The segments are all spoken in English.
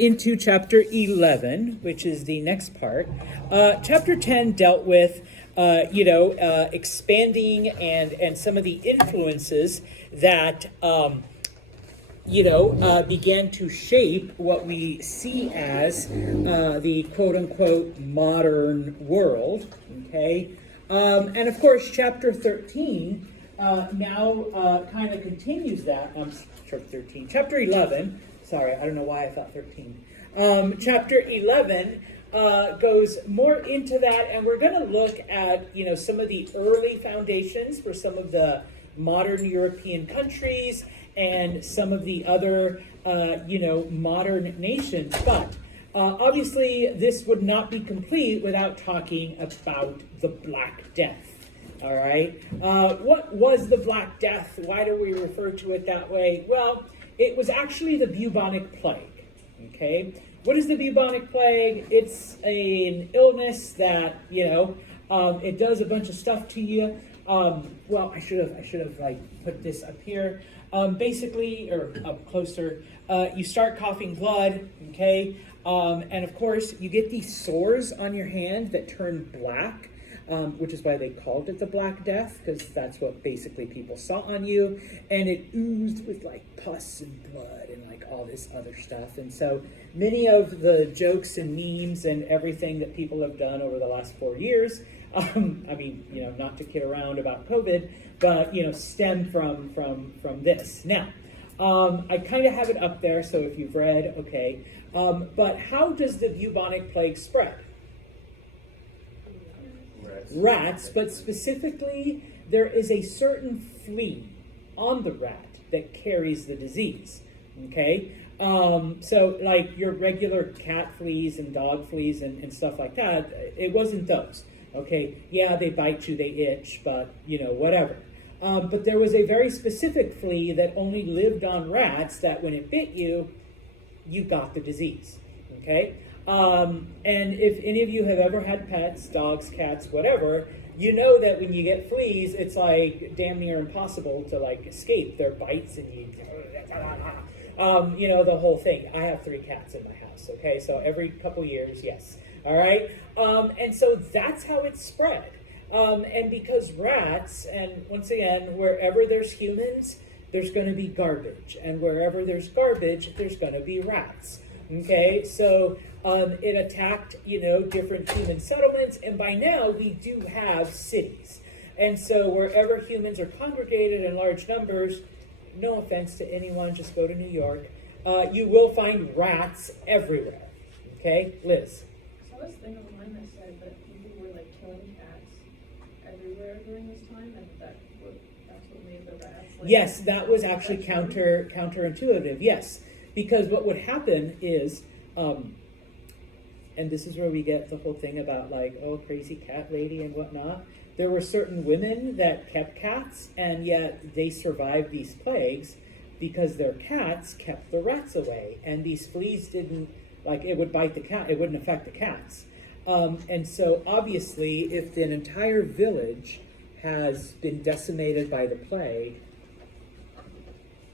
into chapter 11, which is the next part. Chapter 10 dealt with, expanding and some of the influences that, began to shape what we see as the quote-unquote modern world, okay? And of course, chapter 13 now kind of continues that. Chapter 11, sorry, I don't know why I thought 13. Chapter 11 goes more into that, and we're going to look at, some of the early foundations for some of the modern European countries and some of the other, modern nations. But obviously, this would not be complete without talking about the Black Death. All right. What was the Black Death? Why do we refer to it that way? Well, it was actually the bubonic plague. Okay. What is the bubonic plague? It's an illness that, it does a bunch of stuff to you. Well, I should have put this up here. Basically, or up closer, you start coughing blood, okay? And of course, you get these sores on your hand that turn black, which is why they called it the Black Death, because that's what basically people saw on you. And it oozed with pus and blood and all this other stuff. And so many of the jokes and memes and everything that people have done over the last 4 years, not to kid around about COVID, but, stem from this. Now, I kind of have it up there, so if you've read, okay. But how does the bubonic plague spread? Rats, but specifically, there is a certain flea on the rat that carries the disease, okay? So your regular cat fleas and dog fleas and stuff like that, it wasn't those, okay? Yeah, they bite you, they itch, but, whatever. But there was a very specific flea that only lived on rats that when it bit you, you got the disease, okay? And if any of you have ever had pets, dogs, cats, whatever, you know that when you get fleas, it's damn near impossible to escape their bites and the whole thing. I have 3 cats in my house, okay? So every couple years, yes, all right? And so that's how it spread. And because rats, and once again, wherever there's humans, there's going to be garbage. And wherever there's garbage, there's going to be rats. Okay, so it attacked, different human settlements. And by now, we do have cities. And so wherever humans are congregated in large numbers, no offense to anyone, just go to New York, you will find rats everywhere. Okay, Liz? So I was thinking of mine that said that people were killing cats everywhere during this time, and that's what made the rats. Yes, that was actually counterintuitive. Yes, because what would happen is, and this is where we get the whole thing about crazy cat lady and whatnot. There were certain women that kept cats, and yet they survived these plagues because their cats kept the rats away, and these fleas didn't. It would bite the cat, it wouldn't affect the cats. And so obviously, if an entire village has been decimated by the plague,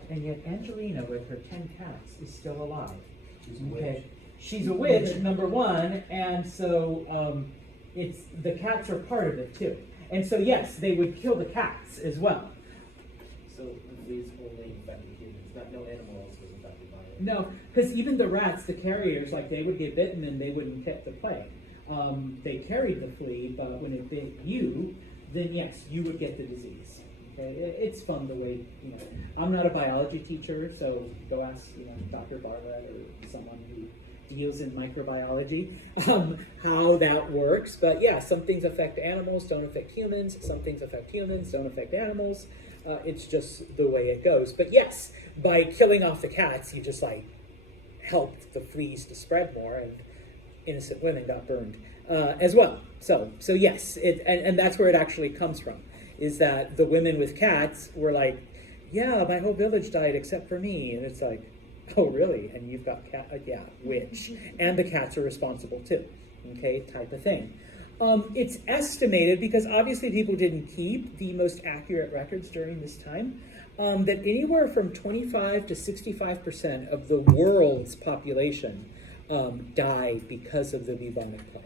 and yet Angelina with her 10 cats is still alive. She's a witch. She's a witch, number one, and so it's the cats are part of it too. And so yes, they would kill the cats as well. So the fleas only infected humans, no animal else was infected by it. No, because even the rats, the carriers, they would get bitten and they wouldn't get the plague. They carried the flea, but when it bit you, then yes, you would get the disease. Okay? It's fun the way, I'm not a biology teacher, so go ask, Dr. Bartlett or someone who deals in microbiology, how that works. But yeah, some things affect animals, don't affect humans. Some things affect humans, don't affect animals. It's just the way it goes. But yes, by killing off the cats, you just helped the fleas to spread more, and innocent women got burned as well. So yes, and that's where it actually comes from, is that the women with cats were yeah, my whole village died except for me. And it's oh, really? And you've got cat? Yeah, witch. And the cats are responsible too. Okay, type of thing. It's estimated, because obviously people didn't keep the most accurate records during this time, that anywhere from 25 to 65% of the world's population died because of the bubonic plague.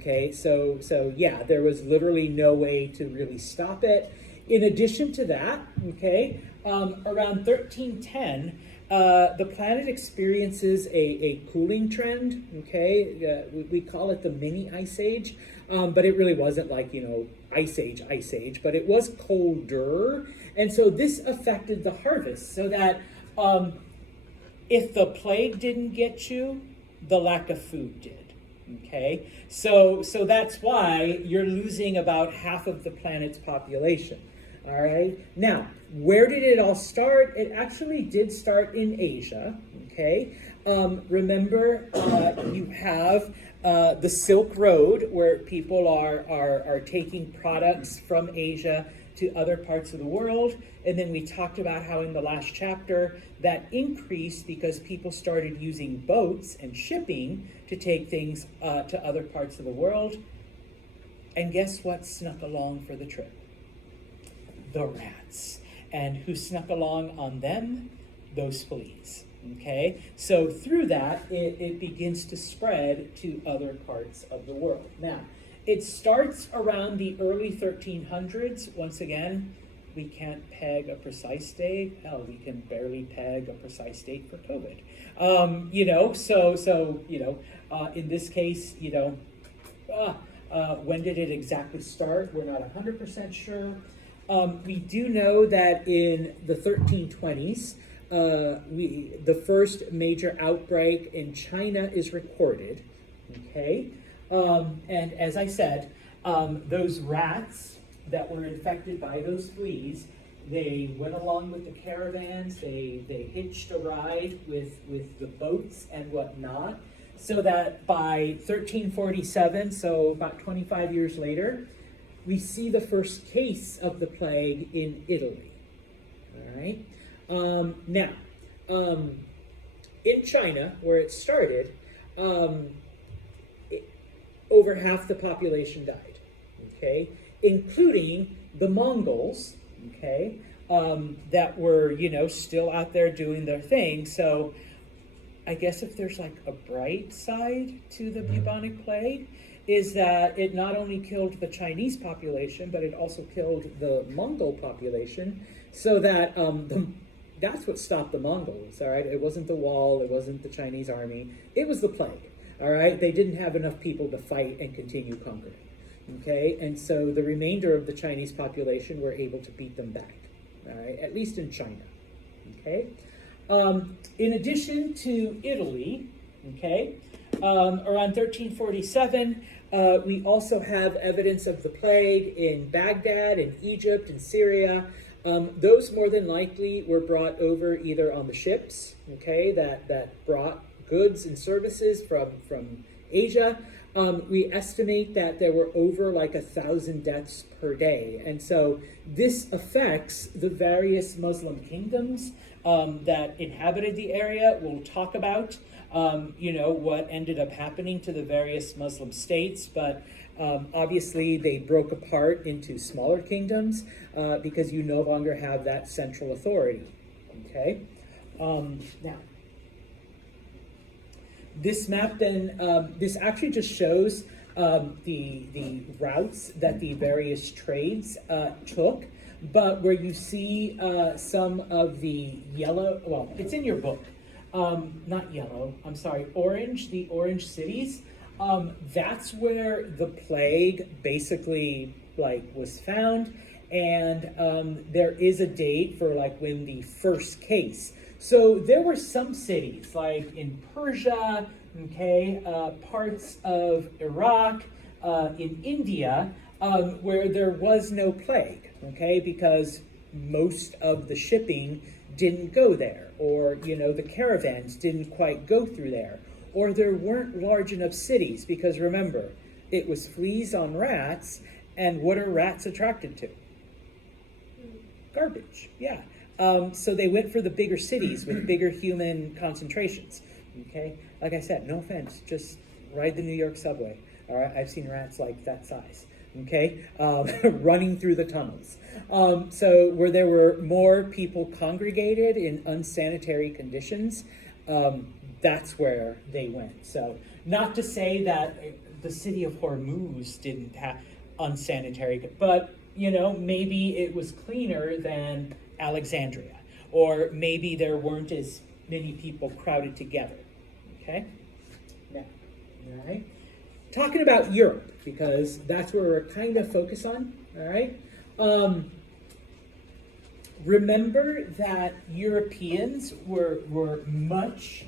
Okay, so yeah, there was literally no way to really stop it. In addition to that, okay, around 1310, the planet experiences a cooling trend. Okay, we call it the mini ice age, but it really wasn't like, ice age, but it was colder, and so this affected the harvest. So that if the plague didn't get you, the lack of food did. Okay, so that's why you're losing about half of the planet's population. All right, now where did it all start? It actually did start in Asia. Okay, remember you have the Silk Road, where people are taking products from Asia to other parts of the world. And then we talked about how in the last chapter that increased because people started using boats and shipping to take things to other parts of the world. And guess what snuck along for the trip? The rats. And who snuck along on them? Those fleas. Okay, so through that, it begins to spread to other parts of the world. Now, it starts around the early 1300s. Once again, we can't peg a precise date. Hell, we can barely peg a precise date for COVID. In this case, when did it exactly start? We're not 100% sure. We do know that in the 1320s, the first major outbreak in China is recorded. Okay. And as I said, those rats that were infected by those fleas, they went along with the caravans, they hitched a ride with the boats and whatnot, so that by 1347, so about 25 years later, we see the first case of the plague in Italy. All right. Now, in China, where it started, over half the population died, okay, including the Mongols, okay, that were, still out there doing their thing. So I guess if there's like a bright side to the bubonic plague, is that it not only killed the Chinese population, but it also killed the Mongol population, so that that's what stopped the Mongols, all right? It wasn't the wall, it wasn't the Chinese army, it was the plague. All right, they didn't have enough people to fight and continue conquering. Okay, and so the remainder of the Chinese population were able to beat them back. All right, at least in China. Okay, in addition to Italy, okay, around 1347, we also have evidence of the plague in Baghdad, in Egypt, in Syria. Those more than likely were brought over either on the ships, okay, that brought goods and services from Asia. We estimate that there were over like 1,000 deaths per day. And so this affects the various Muslim kingdoms that inhabited the area. We'll talk about, what ended up happening to the various Muslim states, but obviously they broke apart into smaller kingdoms because you no longer have that central authority, okay? Now, this map then, this actually just shows the routes that the various trades took, but where you see some of the yellow, well, it's in your book, not yellow, I'm sorry, orange, the orange cities, that's where the plague basically was found, and there is a date for when the first case. So there were some cities like in Persia, okay, parts of Iraq, in India, where there was no plague, okay, because most of the shipping didn't go there, or the caravans didn't quite go through there, or there weren't large enough cities, because remember, it was fleas on rats, and what are rats attracted to? Garbage, yeah. So they went for the bigger cities with bigger human concentrations, okay? Like I said, no offense, just ride the New York subway, all right? I've seen rats like that size. okay, running through the tunnels. So where there were more people congregated in unsanitary conditions, that's where they went. So not to say that the city of Hormuz didn't have unsanitary, but maybe it was cleaner than Alexandria, or maybe there weren't as many people crowded together. Okay? Now, all right. Talking about Europe, because that's where we're kind of focused on, all right? Remember that Europeans were much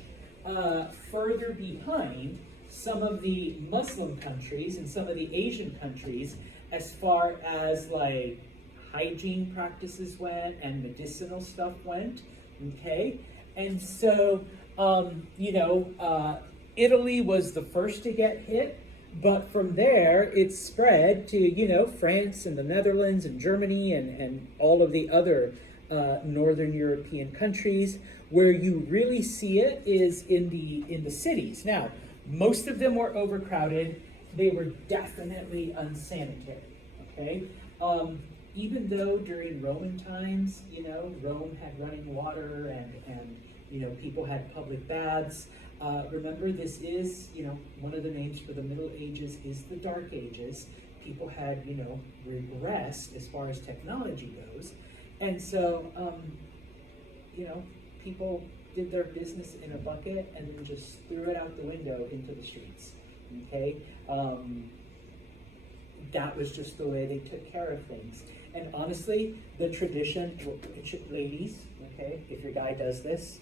further behind some of the Muslim countries and some of the Asian countries as far as like hygiene practices went and medicinal stuff went, okay? And so, Italy was the first to get hit, but from there it spread to, France and the Netherlands and Germany and all of the other Northern European countries. Where you really see it is in the cities. Now, most of them were overcrowded. They were definitely unsanitary, okay? Even though during Roman times, Rome had running water and people had public baths. Remember, this is, one of the names for the Middle Ages is the Dark Ages. People had, regressed as far as technology goes. And so, people did their business in a bucket and then just threw it out the window into the streets, okay? That was just the way they took care of things. And honestly, the tradition, ladies, okay, if your guy does this,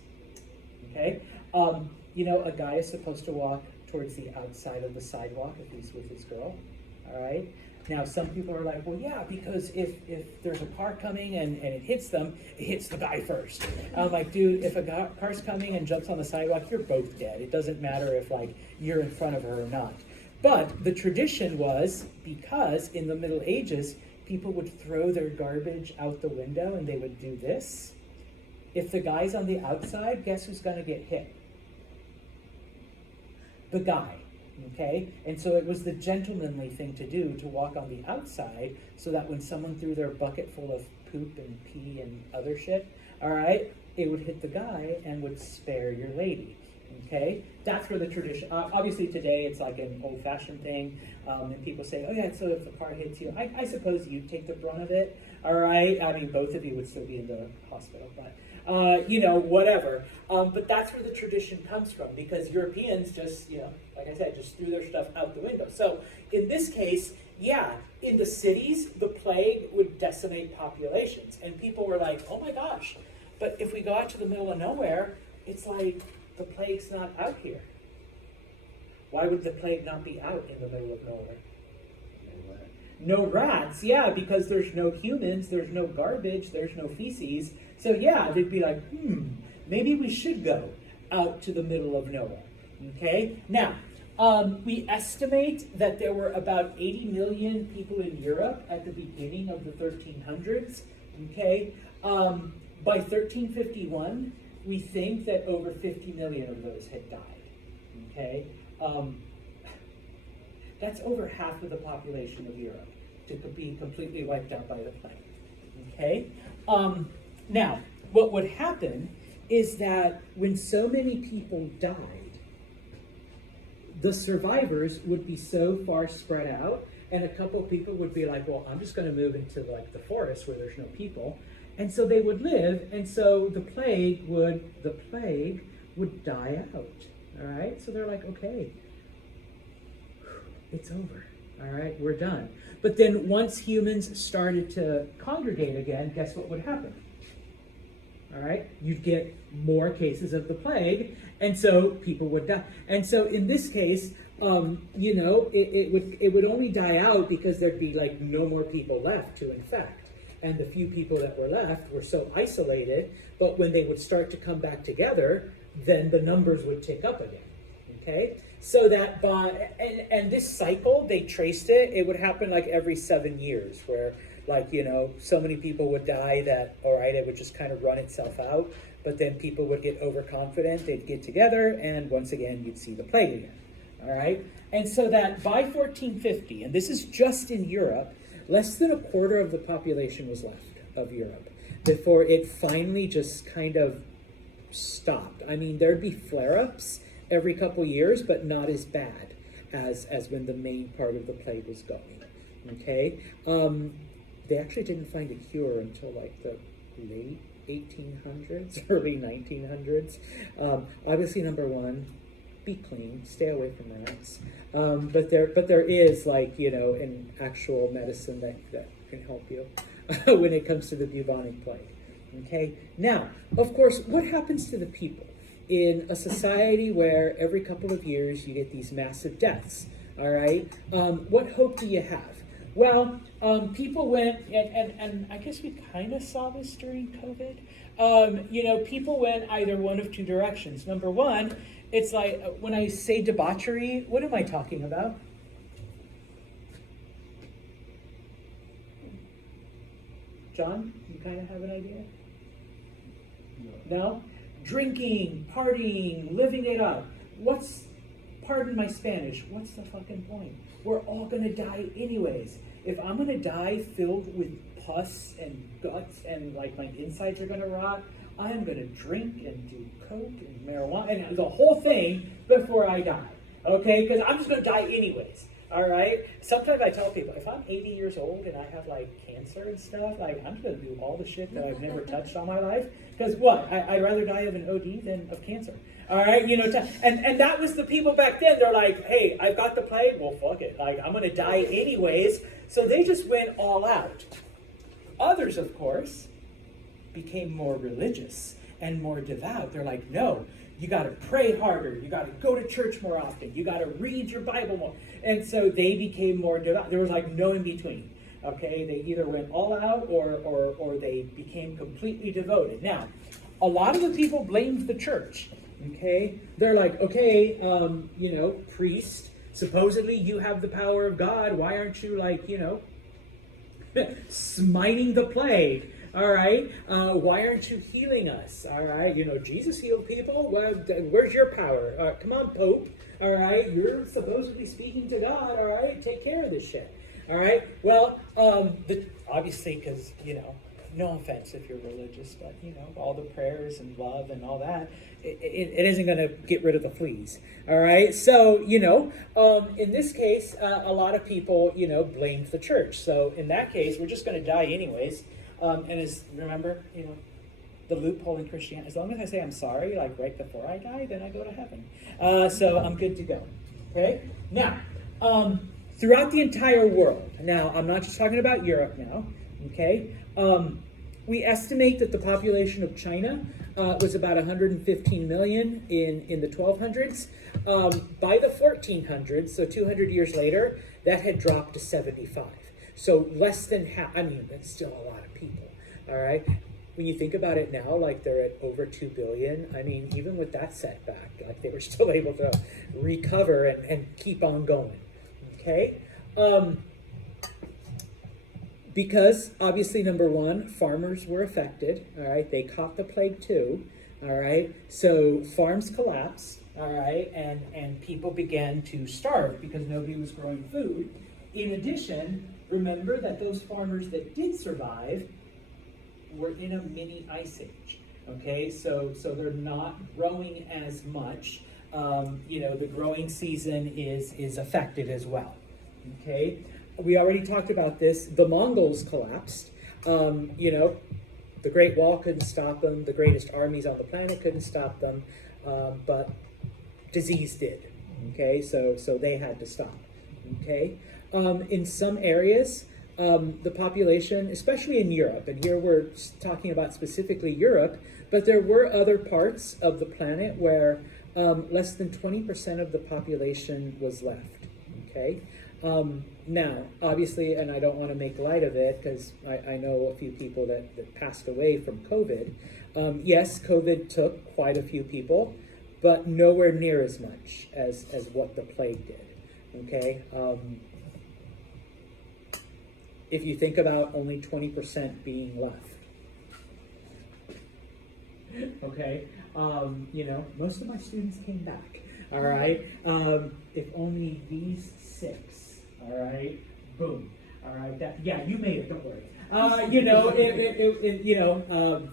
okay, a guy is supposed to walk towards the outside of the sidewalk if he's with his girl, all right? Now, some people are like, well, yeah, because if there's a car coming and it hits them, it hits the guy first. I'm like, dude, if a car's coming and jumps on the sidewalk, you're both dead. It doesn't matter if, like, you're in front of her or not. But the tradition was, because in the Middle Ages, people would throw their garbage out the window and they would do this. If the guy's on the outside, guess who's going to get hit? The guy. Okay, and so it was the gentlemanly thing to do to walk on the outside so that when someone threw their bucket full of poop and pee and other shit, all right, it would hit the guy and would spare your lady. Okay, that's where the tradition, obviously today it's like an old-fashioned thing, and people say, oh yeah, so if the car hits you, I suppose you'd take the brunt of it, all right? I mean, both of you would still be in the hospital, but whatever. But that's where the tradition comes from, because Europeans just, like I said, just threw their stuff out the window. So in this case, yeah, in the cities, the plague would decimate populations. And people were like, oh my gosh, but if we go out to the middle of nowhere, it's like the plague's not out here. Why would the plague not be out in the middle of nowhere? No rats, yeah, because there's no humans, there's no garbage, there's no feces. So yeah, they'd be like, maybe we should go out to the middle of nowhere, okay? Now, we estimate that there were about 80 million people in Europe at the beginning of the 1300s, okay? By 1351, we think that over 50 million of those had died, okay? That's over half of the population of Europe to be completely wiped out by the plague, okay? Now, what would happen is that when so many people died, the survivors would be so far spread out, and a couple of people would be like, well, I'm just going to move into like the forest where there's no people. And so they would live, and so the plague would die out, all right? So they're like, okay, it's over, all right, we're done. But then once humans started to congregate again, guess what would happen? All right, you'd get more cases of the plague, and so people would die. And so in this case, it would only die out because there'd be like no more people left to infect. And the few people that were left were so isolated, but when they would start to come back together, then the numbers would tick up again, okay? So that and this cycle, they traced it, it would happen like every 7 years where like, so many people would die that, all right, it would just kind of run itself out, but then people would get overconfident, they'd get together, and once again, you'd see the plague again, all right? And so that by 1450, and this is just in Europe, less than a quarter of the population was left of Europe before it finally just kind of stopped. I mean, there'd be flare-ups every couple years, but not as bad as when the main part of the plague was going, okay? They actually didn't find a cure until like the late 1800s, early 1900s. Obviously, number one, be clean, stay away from rats. But there is, like, you know, an actual medicine that can help you when it comes to the bubonic plague. Okay. Now, of course, what happens to the people in a society where every couple of years you get these massive deaths? All right. What hope do you have? Well, people went, and I guess we kind of saw this during COVID. You know, people went either one of two directions. Number one, it's like when I say debauchery, what am I talking about? John, you kind of have an idea? No? Drinking, partying, living it up. Pardon my Spanish, what's the fucking point? We're all gonna die anyways. If I'm gonna die filled with pus and guts and like my insides are gonna rot, I'm gonna drink and do coke and marijuana and the whole thing before I die. Okay? Because I'm just gonna die anyways. All right? Sometimes I tell people, if I'm 80 years old and I have like cancer and stuff, like I'm just gonna do all the shit that I've never touched all my life. Because what? I'd rather die of an OD than of cancer. All right, you know, and that was the people back then. They're like, hey, I've got the plague. Well, fuck it. Like, I'm going to die anyways. So they just went all out. Others, of course, became more religious and more devout. They're like, no, you got to pray harder. You got to go to church more often. You got to read your Bible more. And so they became more devout. There was like no in between. Okay, they either went all out or they became completely devoted. Now, a lot of the people blamed the church. Okay, they're like, okay, you know, priest, supposedly you have the power of God. Why aren't you, like, you know, smiting the plague? All right, why aren't you healing us? All right, you know, Jesus healed people. Well, where's your power? Come on, Pope. All right, you're supposedly speaking to God. All right, take care of this shit. All right, well, obviously, because, you know, no offense if you're religious, but, you know, all the prayers and love and all that, it isn't going to get rid of the fleas. All right. So, you know, in this case, a lot of people, you know, blamed the church. So in that case, we're just going to die anyways. Remember, you know, the loophole in Christianity, as long as I say I'm sorry, like right before I die, then I go to heaven. So I'm good to go. Okay. Now, throughout the entire world, now I'm not just talking about Europe now. Okay. We estimate that the population of China was about 115 million in the 1200s. By the 1400s, so 200 years later, that had dropped to 75. So less than half. I mean, that's still a lot of people. All right. When you think about it now, like they're at over 2 billion. I mean, even with that setback, like they were still able to recover and keep on going. Okay. Because obviously, number one, farmers were affected. All right, they caught the plague too. All right, so farms collapsed. All right, and people began to starve because nobody was growing food. In addition, remember that those farmers that did survive were in a mini ice age. Okay, so they're not growing as much. You know, the growing season is affected as well. Okay. We already talked about this. The Mongols collapsed. You know, the Great Wall couldn't stop them. The greatest armies on the planet couldn't stop them. But disease did. Okay, so they had to stop. Okay, in some areas, the population, especially in Europe, and here we're talking about specifically Europe, but there were other parts of the planet where less than 20% of the population was left. Okay. Now, obviously, and I don't want to make light of it because I know a few people that passed away from COVID. Yes, COVID took quite a few people, but nowhere near as much as what the plague did. Okay? If you think about only 20% being left. Okay? You know, most of my students came back. All right. If only these 6. All right. Boom. All right. Yeah, you made it. Don't worry.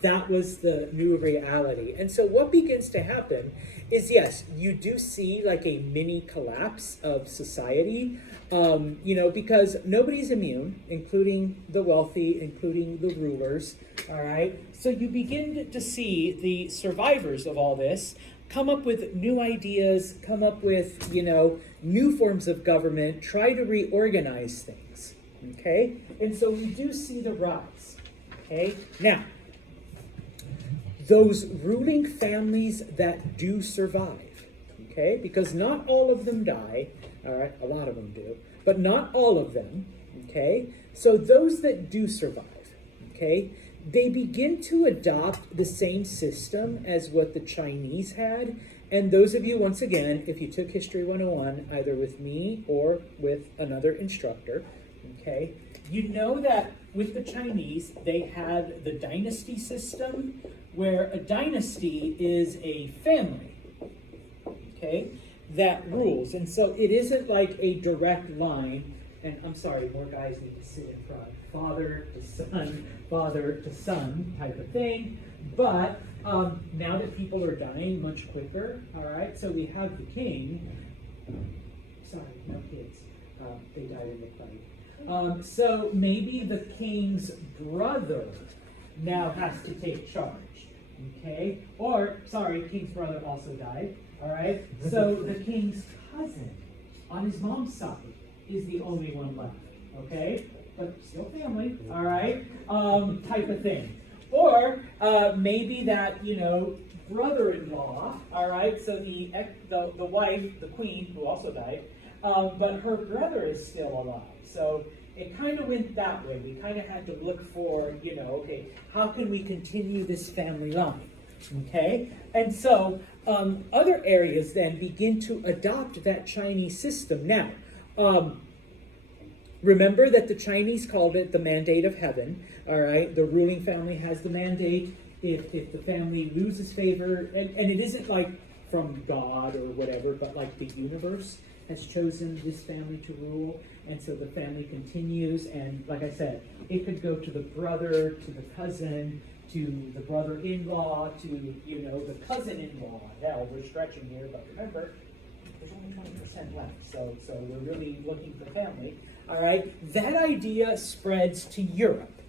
That was the new reality. And so what begins to happen is, yes, you do see like a mini collapse of society, because nobody's immune, including the wealthy, including the rulers. All right. So you begin to see the survivors of all this come up with new ideas, come up with, new forms of government, try to reorganize things. Okay? And so we do see the rise. Okay? Now, those ruling families that do survive, okay? Because not all of them die, all right? A lot of them do, but not all of them, okay? So those that do survive, okay, they begin to adopt the same system as what the Chinese had. And those of you, once again, if you took History 101, either with me or with another instructor, okay, you know that with the Chinese, they had the dynasty system, where a dynasty is a family, okay, that rules. And so it isn't like a direct line, and I'm sorry, more guys need to sit in front, father to son type of thing. But now that people are dying much quicker, all right, so we have the king, sorry, no kids, they died in the plague. So maybe the king's brother now has to take charge, okay? Or, sorry, king's brother also died, all right? So the king's cousin on his mom's side is the only one left, okay? But still family, all right? Type of thing. Or maybe that, brother-in-law, all right? So the wife, the queen, who also died, but her brother is still alive. So it kind of went that way. We kind of had to look for, okay, how can we continue this family line? Okay? And so other areas then begin to adopt that Chinese system. Now, remember that the Chinese called it the mandate of heaven. All right? The ruling family has the mandate. If the family loses favor, and it isn't like from God or whatever, but like the universe has chosen this family to rule, and so the family continues. And like I said, it could go to the brother, to the cousin, to the brother-in-law, to the cousin-in-law. Hell, we're stretching here, but remember, there's only 20% left, so we're really looking for family. All right, that idea spreads to Europe.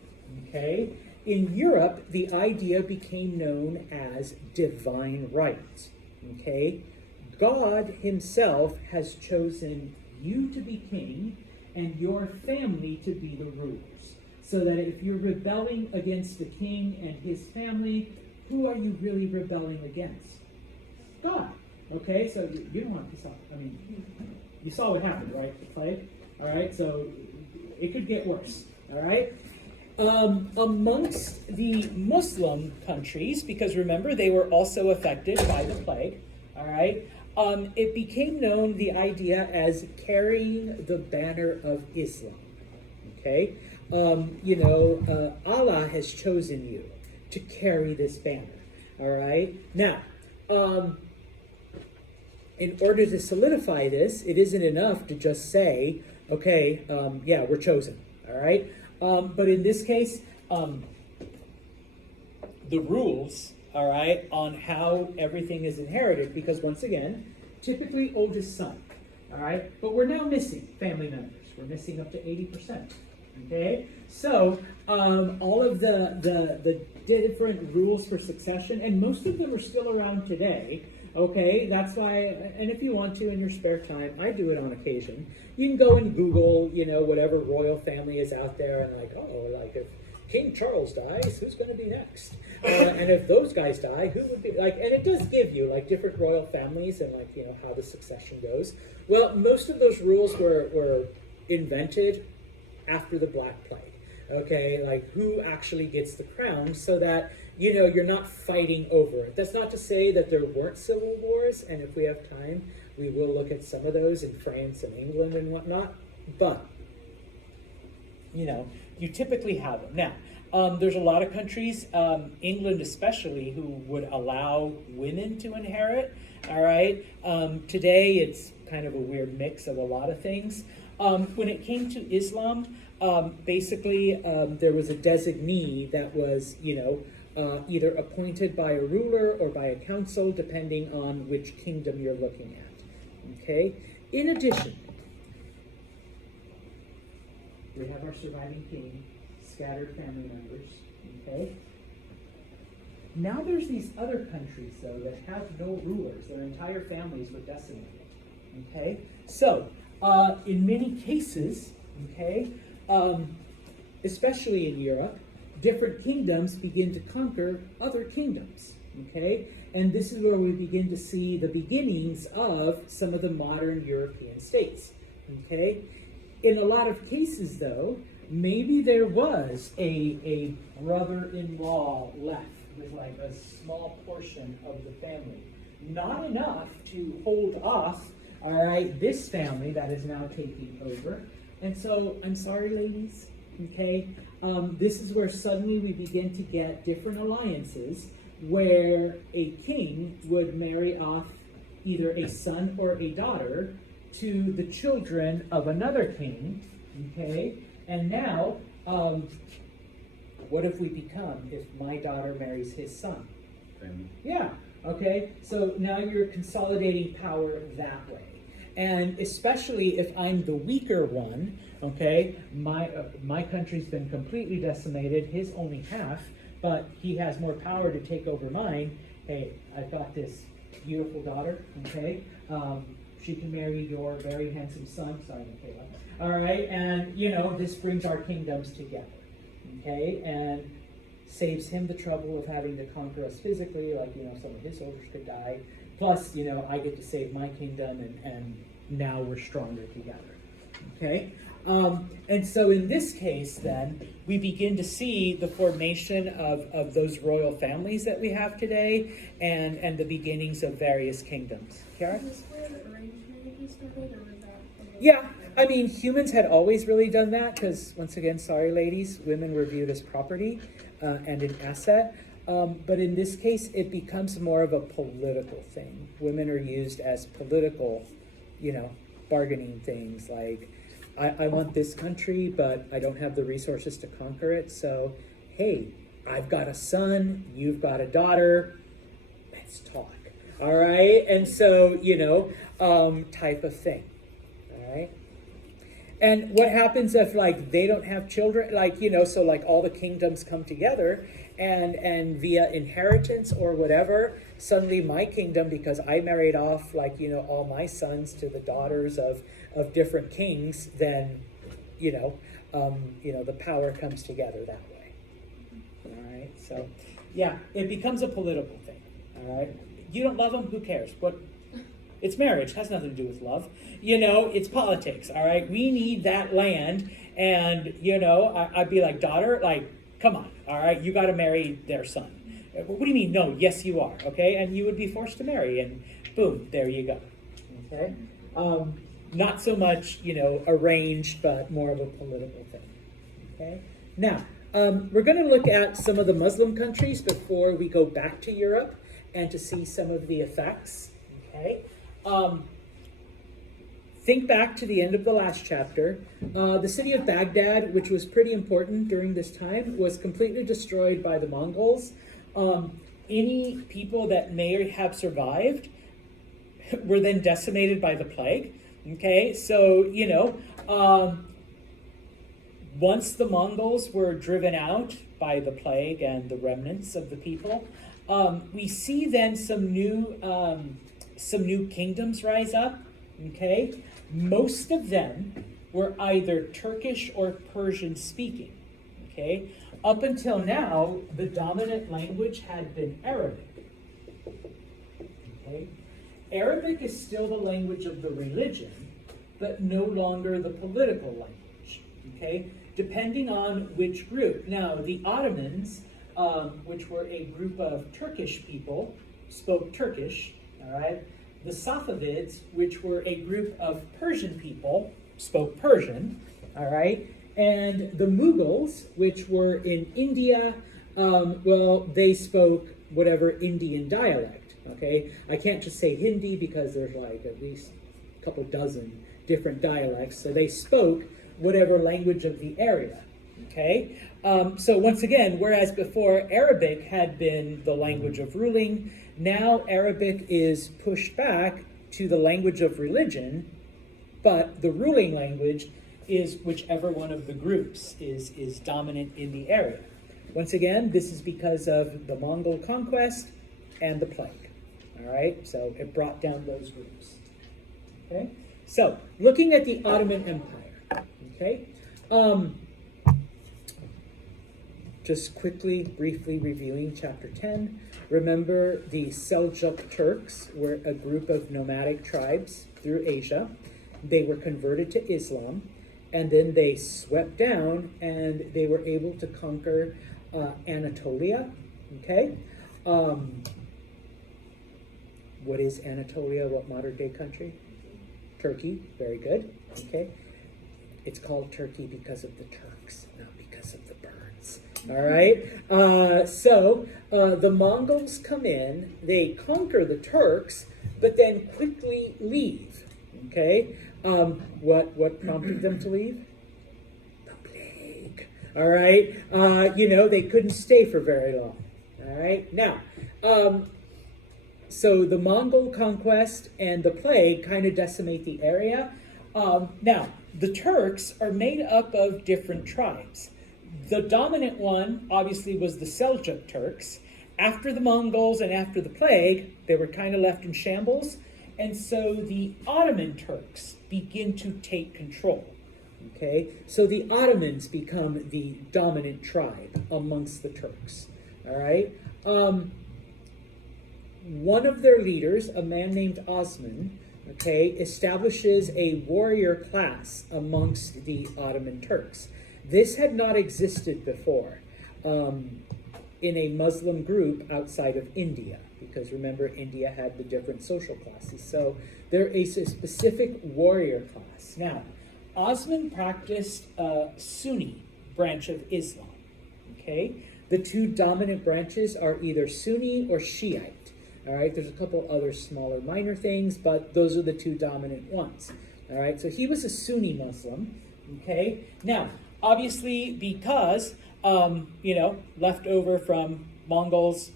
Okay, in Europe, the idea became known as divine right. Okay. God himself has chosen you to be king and your family to be the rulers. So that if you're rebelling against the king and his family, who are you really rebelling against? God. Okay, so you don't want to stop. I mean, you saw what happened, right? The plague. All right, so it could get worse. All right. Amongst the Muslim countries, because remember, they were also affected by the plague. All right. It became known, the idea, as carrying the banner of Islam. Okay? Allah has chosen you to carry this banner. All right? Now, in order to solidify this, it isn't enough to just say, okay, yeah, we're chosen. All right? But in this case, the rules, all right, on how everything is inherited, because once again, typically oldest son, all right, but we're now missing family members. We're missing up to 80%, okay? So all of the different rules for succession, and most of them are still around today, okay? That's why, and if you want to in your spare time, I do it on occasion. You can go and Google, whatever royal family is out there, and if King Charles dies, who's going to be next? And if those guys die, who would be and it does give you different royal families and how the succession goes. Well, most of those rules were invented after the Black Plague. Okay, who actually gets the crown, so that you're not fighting over it. That's not to say that there weren't civil wars, and if we have time, we will look at some of those in France and England and whatnot. But you typically have them. Now, There's a lot of countries, England especially, who would allow women to inherit. All right. Today it's kind of a weird mix of a lot of things. When it came to Islam, basically there was a designee that was, either appointed by a ruler or by a council, depending on which kingdom you're looking at. Okay. In addition, we have our surviving king, scattered family members. Okay. Now there's these other countries, though, that have no rulers. Their entire families were decimated. Okay? So, in many cases, okay, especially in Europe, different kingdoms begin to conquer other kingdoms. Okay? And this is where we begin to see the beginnings of some of the modern European states. Okay? In a lot of cases, though, maybe there was a brother-in-law left with like a small portion of the family. Not enough to hold off, all right, this family that is now taking over. And so, I'm sorry, ladies, okay? This is where suddenly we begin to get different alliances where a king would marry off either a son or a daughter to the children of another king, okay? And now, what have we become if my daughter marries his son? Family. Yeah, okay? So now you're consolidating power that way. And especially if I'm the weaker one, okay? My country's been completely decimated, his only half, but he has more power to take over mine. Hey, I've got this beautiful daughter, okay? She can marry your very handsome son. Sorry, Michaela. All right, and this brings our kingdoms together, okay, and saves him the trouble of having to conquer us physically, like some of his soldiers could die. Plus, I get to save my kingdom, and now we're stronger together, okay. And so in this case, then we begin to see the formation of those royal families that we have today, and the beginnings of various kingdoms. Kara? Is this where the arranged marriages started, or was that? Yeah, I mean, humans had always really done that because, once again, sorry, ladies, women were viewed as property and an asset. But in this case, it becomes more of a political thing. Women are used as political, bargaining things like, I want this country, but I don't have the resources to conquer it. So, hey, I've got a son, you've got a daughter, let's talk. All right? And so, type of thing. All right? And what happens if, they don't have children? So, all the kingdoms come together and via inheritance or whatever, suddenly my kingdom, because I married off, all my sons to the daughters of different kings, then, the power comes together that way. All right? So, yeah, it becomes a political thing. All right? You don't love them? Who cares? It's marriage. It has nothing to do with love. It's politics. All right? We need that land. And, I'd be like, daughter, come on. All right? You got to marry their son. What do you mean? No. Yes, you are. Okay? And you would be forced to marry. And boom, there you go. Okay? Not so much, arranged, but more of a political thing. Okay? Now, we're going to look at some of the Muslim countries before we go back to Europe and to see some of the effects. Okay? Think back to the end of the last chapter. The city of Baghdad, which was pretty important during this time, was completely destroyed by the Mongols. Any people that may have survived were then decimated by the plague. Okay, so, once the Mongols were driven out by the plague and the remnants of the people, we see then some new kingdoms rise up. Okay, most of them were either Turkish or Persian speaking. Okay, up until now, the dominant language had been Arabic. Okay, Arabic is still the language of the religion, but no longer the political language. Okay, depending on which group. Now, the Ottomans, which were a group of Turkish people, spoke Turkish. All right. The Safavids, which were a group of Persian people, spoke Persian, all right? And the Mughals, which were in India, well, they spoke whatever Indian dialect, okay? I can't just say Hindi because there's like at least a couple dozen different dialects, so they spoke whatever language of the area, okay? So once again, whereas before Arabic had been the language of ruling, now Arabic is pushed back to the language of religion, but the ruling language is whichever one of the groups is dominant in the area. Once again, this is because of the Mongol conquest and the plague. All right, so it brought down those groups. Okay, so looking at the Ottoman Empire. Okay, just quickly, briefly reviewing chapter 10. Remember, the Seljuk Turks were a group of nomadic tribes through Asia. They were converted to Islam, and then they swept down and they were able to conquer Anatolia. Okay, what is Anatolia? What modern day country? Turkey. Very good. Okay, it's called Turkey because of the Turks, not because of the birds. All right. So the Mongols come in, they conquer the Turks, but then quickly leave. Okay. What prompted them to leave? The plague. All right. They couldn't stay for very long. All right. Now, so the Mongol conquest and the plague kind of decimate the area. Now, the Turks are made up of different tribes. The dominant one, obviously, was the Seljuk Turks. After the Mongols and after the plague, they were kind of left in shambles. And so the Ottoman Turks begin to take control. Okay, so the Ottomans become the dominant tribe amongst the Turks. All right. One of their leaders, a man named Osman, okay, establishes a warrior class amongst the Ottoman Turks. This had not existed before in a Muslim group outside of India, because remember, India had the different social classes. So there is a specific warrior class. Now, Osman practiced a Sunni branch of Islam. Okay, the two dominant branches are either Sunni or Shiite. All right, there's a couple other smaller minor things, but those are the two dominant ones. All right, so he was a Sunni Muslim. Okay, now, obviously, because, left over from Mongols,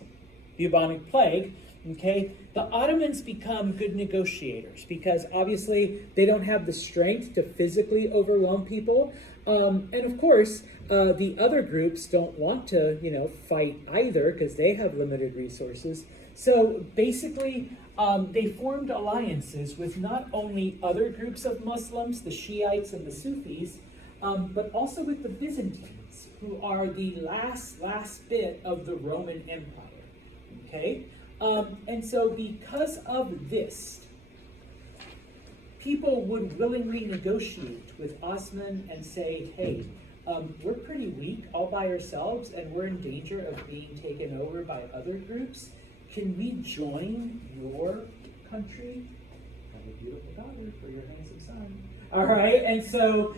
bubonic plague, okay, the Ottomans become good negotiators because obviously they don't have the strength to physically overwhelm people. And of course, the other groups don't want to, fight either because they have limited resources. So basically, they formed alliances with not only other groups of Muslims, the Shiites and the Sufis, but also with the Byzantines, who are the last bit of the Roman Empire. Okay? And so because of this, people would willingly negotiate with Osman and say, hey, we're pretty weak all by ourselves and we're in danger of being taken over by other groups. Can we join your country? Have a beautiful daughter for your handsome son. All right, and so,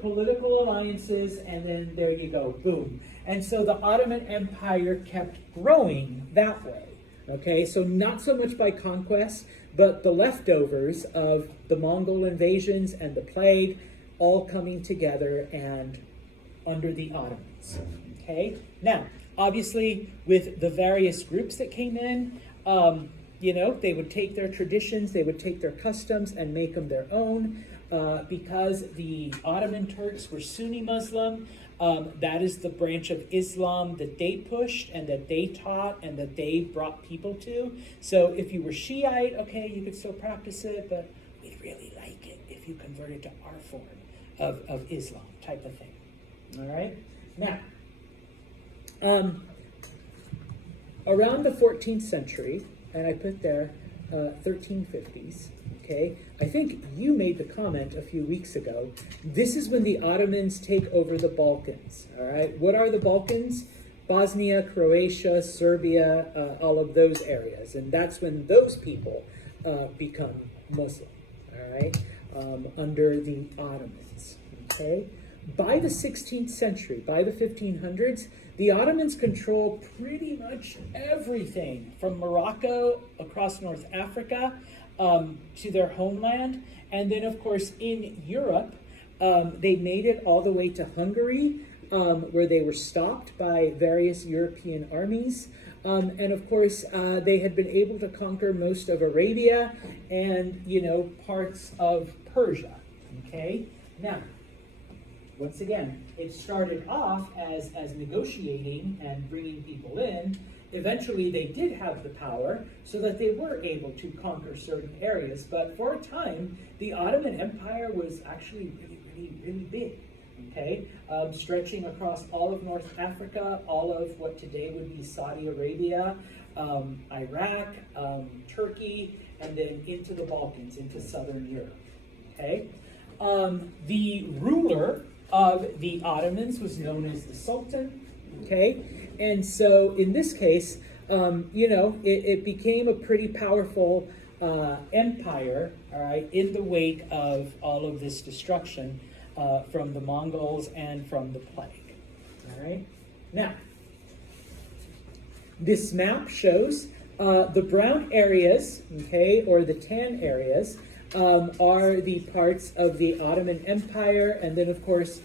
political alliances, and then there you go, boom. And so the Ottoman Empire kept growing that way. Okay, so not so much by conquest, but the leftovers of the Mongol invasions and the plague all coming together and under the Ottomans. Okay, now, obviously, with the various groups that came in, they would take their traditions, they would take their customs and make them their own. Because the Ottoman Turks were Sunni Muslim, that is the branch of Islam that they pushed and that they taught and that they brought people to. So if you were Shiite, okay, you could still practice it, but we'd really like it if you converted to our form of Islam type of thing. All right? Now, around the 14th century, and I put there 1350s, okay, I think you made the comment a few weeks ago, this is when the Ottomans take over the Balkans, all right? What are the Balkans? Bosnia, Croatia, Serbia, all of those areas, and that's when those people become Muslim, all right, under the Ottomans, okay? by the 16th century, by the 1500s, the Ottomans control pretty much everything from Morocco across North Africa to their homeland. And then, of course, in Europe, they made it all the way to Hungary, where they were stopped by various European armies. And of course, they had been able to conquer most of Arabia and, parts of Persia. Okay? Now, once again, it started off as negotiating and bringing people in. Eventually, they did have the power so that they were able to conquer certain areas. But for a time, the Ottoman Empire was actually really big. Okay, stretching across all of North Africa, all of what today would be Saudi Arabia, Iraq, Turkey, and then into the Balkans, into southern Europe. Okay, the ruler of the Ottomans was known as the Sultan. Okay, and so in this case, it became a pretty powerful empire. All right, in the wake of all of this destruction. From the Mongols and from the plague. All right. Now, this map shows the brown areas, okay, or the tan areas, are the parts of the Ottoman Empire, and then, of course,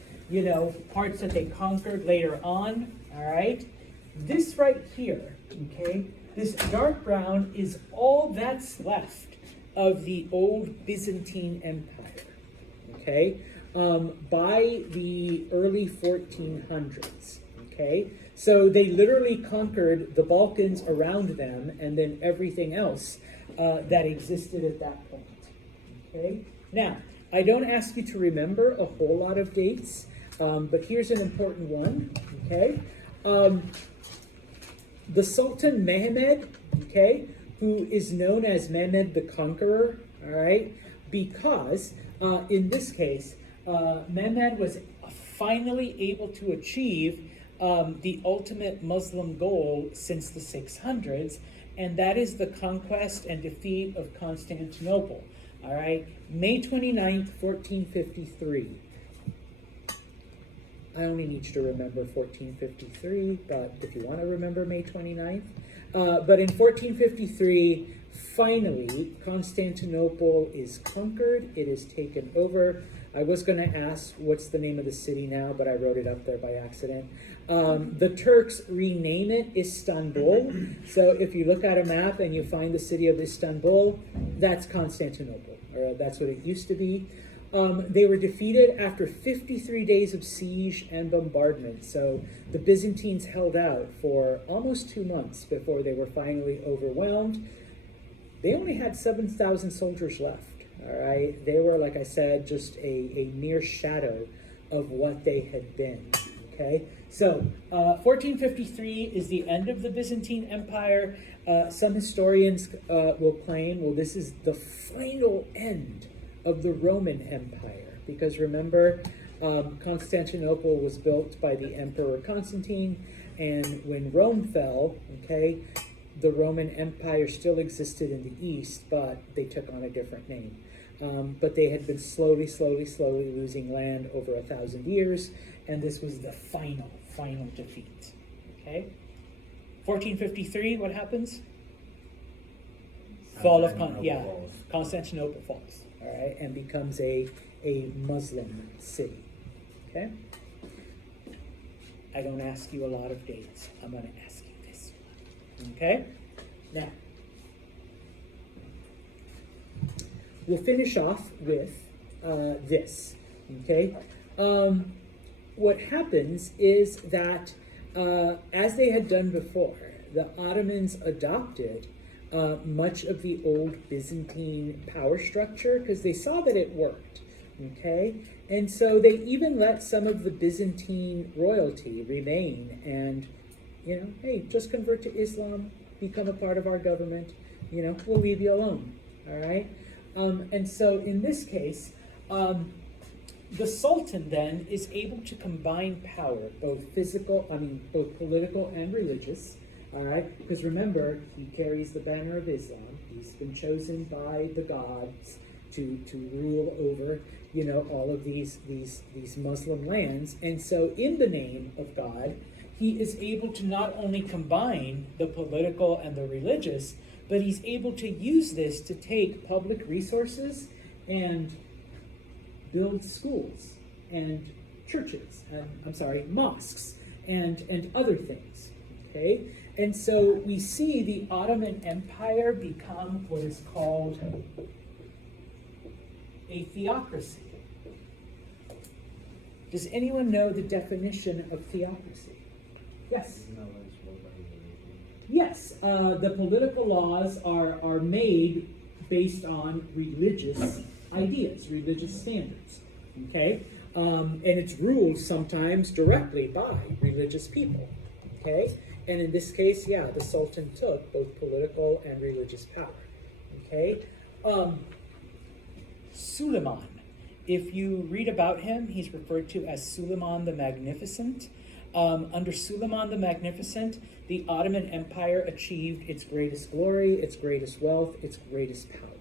parts that they conquered later on. All right. This right here, okay, this dark brown is all that's left of the old Byzantine Empire. Okay. By the early 1400s, okay? So they literally conquered the Balkans around them and then everything else that existed at that point, okay? Now, I don't ask you to remember a whole lot of dates, but here's an important one, okay? The Sultan Mehmed, okay, who is known as Mehmed the Conqueror, all right? Because in this case, Mehmed was finally able to achieve the ultimate Muslim goal since the 600s, and that is the conquest and defeat of Constantinople. All right, May 29th, 1453. I only need you to remember 1453, but if you want to remember May 29th. But in 1453, finally, Constantinople is conquered. It is taken over. I was going to ask what's the name of the city now, but I wrote it up there by accident. The Turks rename it Istanbul. So if you look at a map and you find the city of Istanbul, that's Constantinople, or that's what it used to be. They were defeated after 53 days of siege and bombardment. So the Byzantines held out for almost 2 months before they were finally overwhelmed. They only had 7,000 soldiers left. All right, they were, like I said, just a mere shadow of what they had been. Okay, so 1453 is the end of the Byzantine Empire. Some historians will claim, well, this is the final end of the Roman Empire, because remember, Constantinople was built by the Emperor Constantine, and when Rome fell, okay, the Roman Empire still existed in the east, but they took on a different name. But they had been slowly losing land over 1,000 years, and this was the final defeat. Okay? 1453, what happens? Fall of Constantinople falls. All right, and becomes a Muslim city. Okay? I don't ask you a lot of dates. I'm going to ask you this one. Okay? Now, we'll finish off with this. Okay? What happens is that, as they had done before, the Ottomans adopted much of the old Byzantine power structure because they saw that it worked, okay? And so they even let some of the Byzantine royalty remain and, hey, just convert to Islam, become a part of our government, we'll leave you alone, all right? And so in this case, the Sultan then is able to combine power, both political and religious. All right, because remember, he carries the banner of Islam. He's been chosen by the gods to rule over, all of these Muslim lands. And so in the name of God, he is able to not only combine the political and the religious, but he's able to use this to take public resources and build schools and churches, and mosques and other things. Okay? And so we see the Ottoman Empire become what is called a theocracy. Does anyone know the definition of theocracy? Yes? Yes, the political laws are made based on religious ideas, religious standards, okay? And it's ruled sometimes directly by religious people, okay? And in this case, yeah, the Sultan took both political and religious power, okay? Suleiman, if you read about him, he's referred to as Suleiman the Magnificent. Under Suleiman the Magnificent, the Ottoman Empire achieved its greatest glory, its greatest wealth, its greatest power.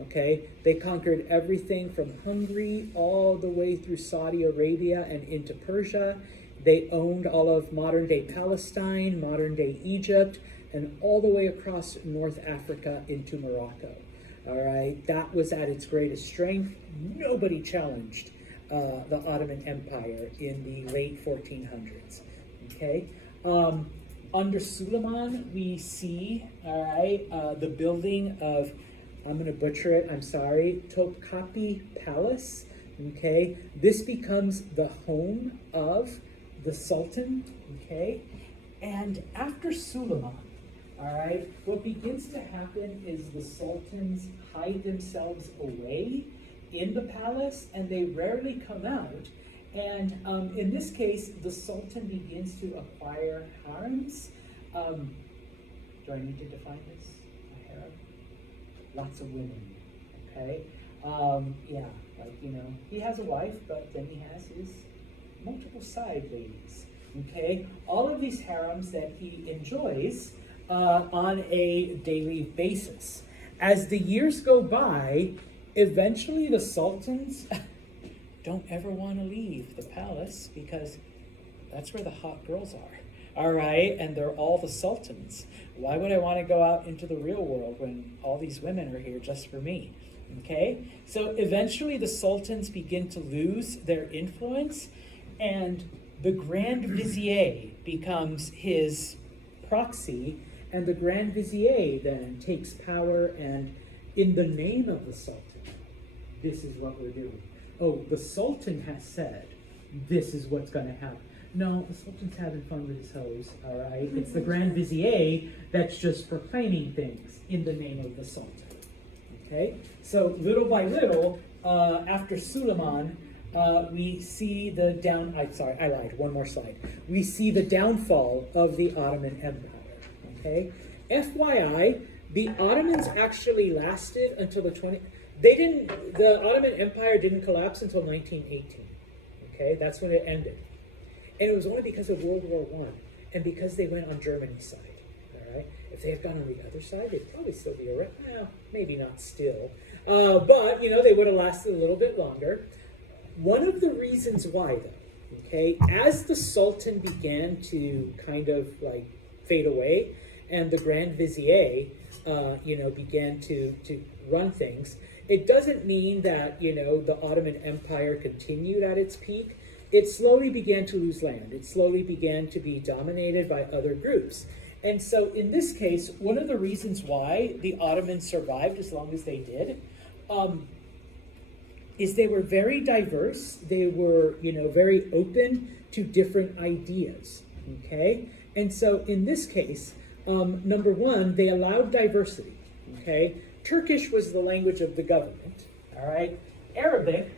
Okay? They conquered everything from Hungary all the way through Saudi Arabia and into Persia. They owned all of modern-day Palestine, modern-day Egypt, and all the way across North Africa into Morocco. All right? That was at its greatest strength. Nobody challenged the Ottoman Empire in the late 1400s. Okay? Under Suleiman, we see, the building of, I'm going to butcher it, I'm sorry, Topkapi Palace. Okay? This becomes the home of the Sultan. Okay? And after Suleiman, what begins to happen is the sultans hide themselves away in the palace, and they rarely come out. And in this case, the Sultan begins to acquire harems. Do I need to define this? A harem? Lots of women, okay? He has a wife, but then he has his multiple side ladies, okay? All of these harems that he enjoys on a daily basis. As the years go by, eventually the sultans don't ever want to leave the palace because that's where the hot girls are. All right? And they're all the sultans. Why would I want to go out into the real world when all these women are here just for me? Okay? So eventually the sultans begin to lose their influence, and the Grand Vizier becomes his proxy, and the Grand Vizier then takes power, and in the name of the Sultan, this is what we're doing. Oh, the Sultan has said, this is what's going to happen. No, the Sultan's having fun with his hose, all right? It's the Grand Vizier that's just proclaiming things in the name of the Sultan, okay? So little by little, after Suleiman, we see I lied, one more slide. We see the downfall of the Ottoman Empire. Okay. FYI, the Ottomans actually lasted until the Ottoman Empire didn't collapse until 1918. Okay, that's when it ended. And it was only because of World War I and because they went on Germany's side. All right. If they had gone on the other side, they'd probably still be around. Well, maybe not still. But, they would have lasted a little bit longer. One of the reasons why, though, okay, as the Sultan began to kind of fade away, and the Grand Vizier, began to run things, it doesn't mean that, the Ottoman Empire continued at its peak. It slowly began to lose land. It slowly began to be dominated by other groups. And so in this case, one of the reasons why the Ottomans survived as long as they did is they were very diverse. They were, very open to different ideas, okay? And so in this case, number one, they allowed diversity, okay? Turkish was the language of the government, all right? Arabic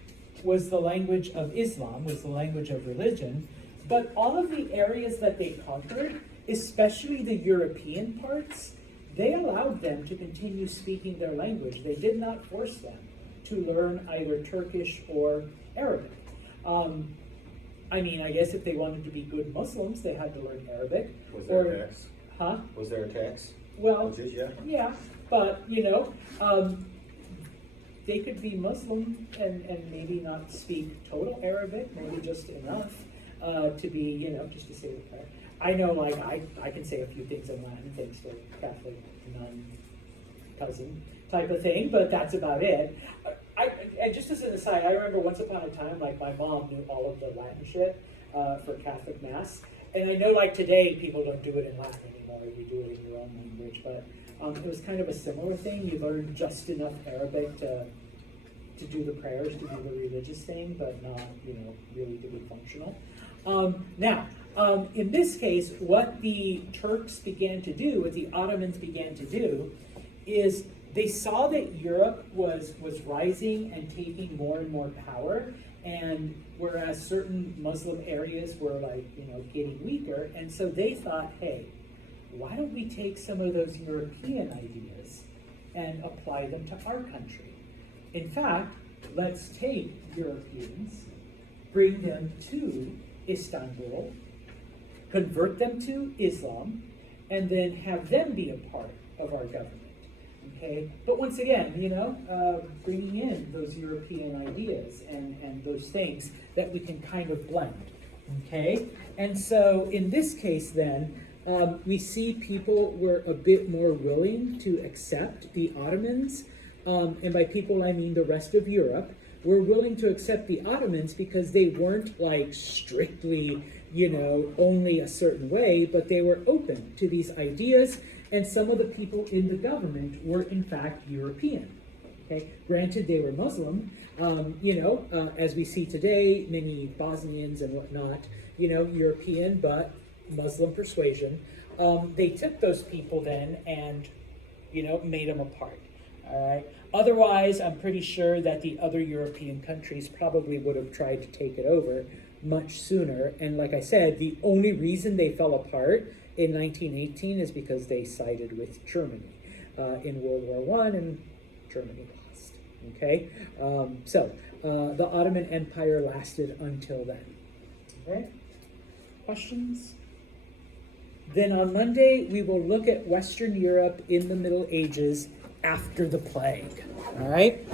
was the language of Islam, was the language of religion, but all of the areas that they conquered, especially the European parts, they allowed them to continue speaking their language. They did not force them to learn either Turkish or Arabic. I guess if they wanted to be good Muslims, they had to learn Arabic. Was there a tax? Huh? Was there a tax? Well, Jizya? yeah, but, they could be Muslim and maybe not speak total Arabic, maybe just enough to be, you know, just to say the prayer. I know, like, I can say a few things in Latin thanks to Catholic nun cousin type of thing, but that's about it. And just as an aside, I remember once upon a time, like, my mom knew all of the Latin shit for Catholic Mass. And I know, like, today, people don't do it in Latin anymore. You do it in your own language. But it was kind of a similar thing. You learn just enough Arabic to do the prayers, to do the religious thing, but not, you know, really to be functional. Now, in this case, what the Turks began to do, what the Ottomans began to do, is they saw that Europe was rising and taking more and more power, and whereas certain Muslim areas were, like, you know, getting weaker, and so they thought, hey, why don't we take some of those European ideas and apply them to our country? In fact, let's take Europeans, bring them to Istanbul, convert them to Islam, and then have them be a part of our government. Okay, but once again, you know, bringing in those European ideas and those things that we can kind of blend. Okay, and so in this case, then we see people were a bit more willing to accept the Ottomans, and by people I mean the rest of Europe, were willing to accept the Ottomans because they weren't, like, strictly, you know, only a certain way, but they were open to these ideas. And some of the people in the government were, in fact, European. Okay, granted, they were Muslim. You know, as we see today, many Bosnians and whatnot, you know, European but Muslim persuasion. They took those people then and, you know, made them a part. All right. Otherwise, I'm pretty sure that the other European countries probably would have tried to take it over much sooner. And like I said, the only reason they fell apart in 1918 is because they sided with Germany in World War I, and Germany lost. Okay, so the Ottoman Empire lasted until then. Okay, questions? Then on Monday we will look at Western Europe in the Middle Ages after the plague. All right,